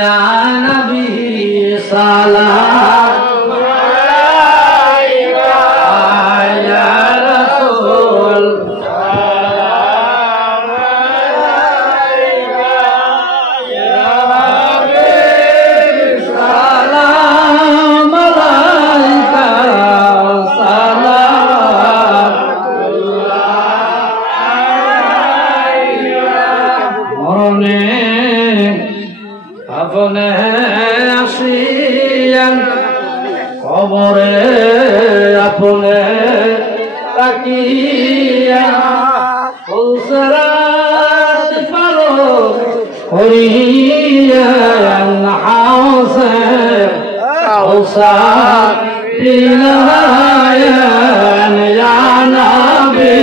या नबी सलाम अलैका या रसूल सलाम अलैका या हबीब सलाम अलैका अपने आशियान कबरे अपने तकिया फुलसरात परो हुरियान हाउसे औसा दिलायन या नबी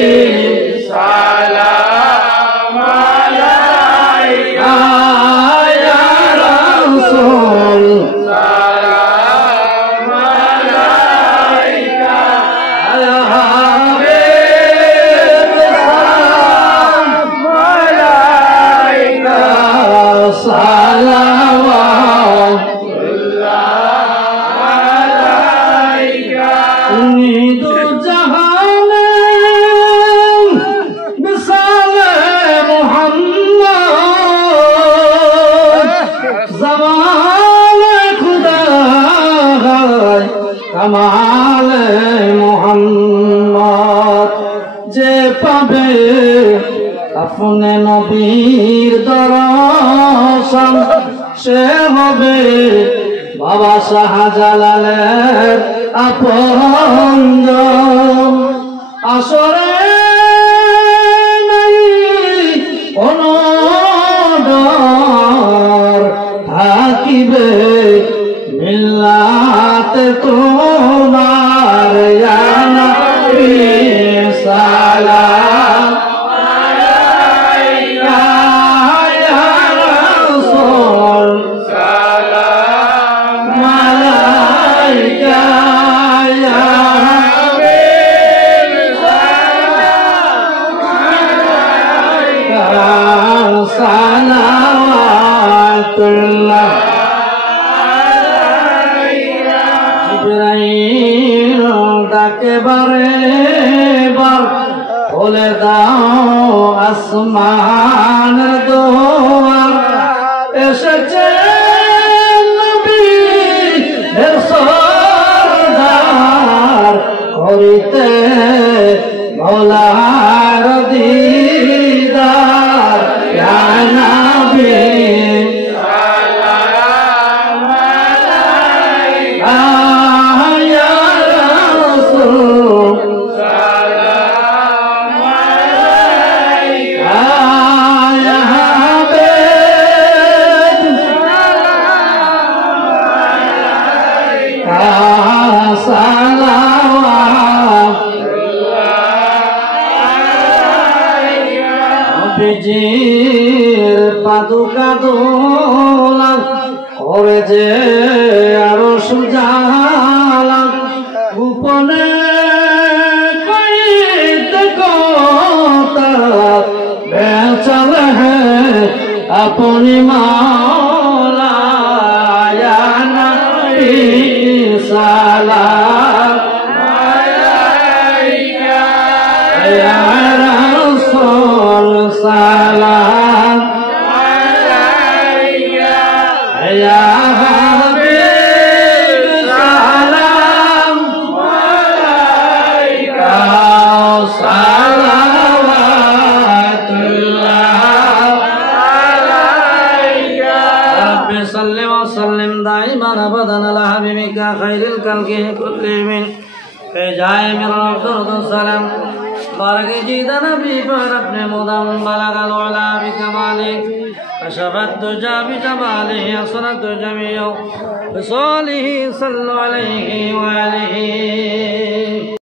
कमाल मोहम्मद जे पाबे अपने नबीर दर्शन से होबे बाबा शाहजालालेर आपनজন আসরে নাই কোনো ডর থাকিবে মিল্লাতে তোমার ইয়া নবী সালাম আলাইকা ইয়া রাসূল সালাম আলাইকা ইয়া হাবিব সালাম আলাইকা সালাওয়াতুল্লাহ ডাকে বারে বার খুলে দাও আসমানের দুয়ার এসেছে নবীর সরদার করিতে মওলার দিদার ইয়া নবী বিজির পাদুকা দোলা করে যে আরো সুজালা গোপনে কইতে কথা বেচাল হ্যাঁ আপনি মাওলা ইয়া নবী সালাম আলাইকা ইয়া রাসূল সালাম আলাইকা ইয়া হাবিব সালাম আলাইকা সালাওয়াতুল্লাহ আলাইকা রাব্বি সাল্লি ওয়া সাল্লিম দাইমান আবাদান আলা হাবিবিকা খায়রিল খালকি কুল্লিহিম जाए मेरा दर्द सलाम बारग जीदा नबी पर अपने मुदम बलगल उला बिकमाली कशफत तुजा बिजमाली असरत जमीओ बिसोलिही सल्लु अलैहि व आलिही।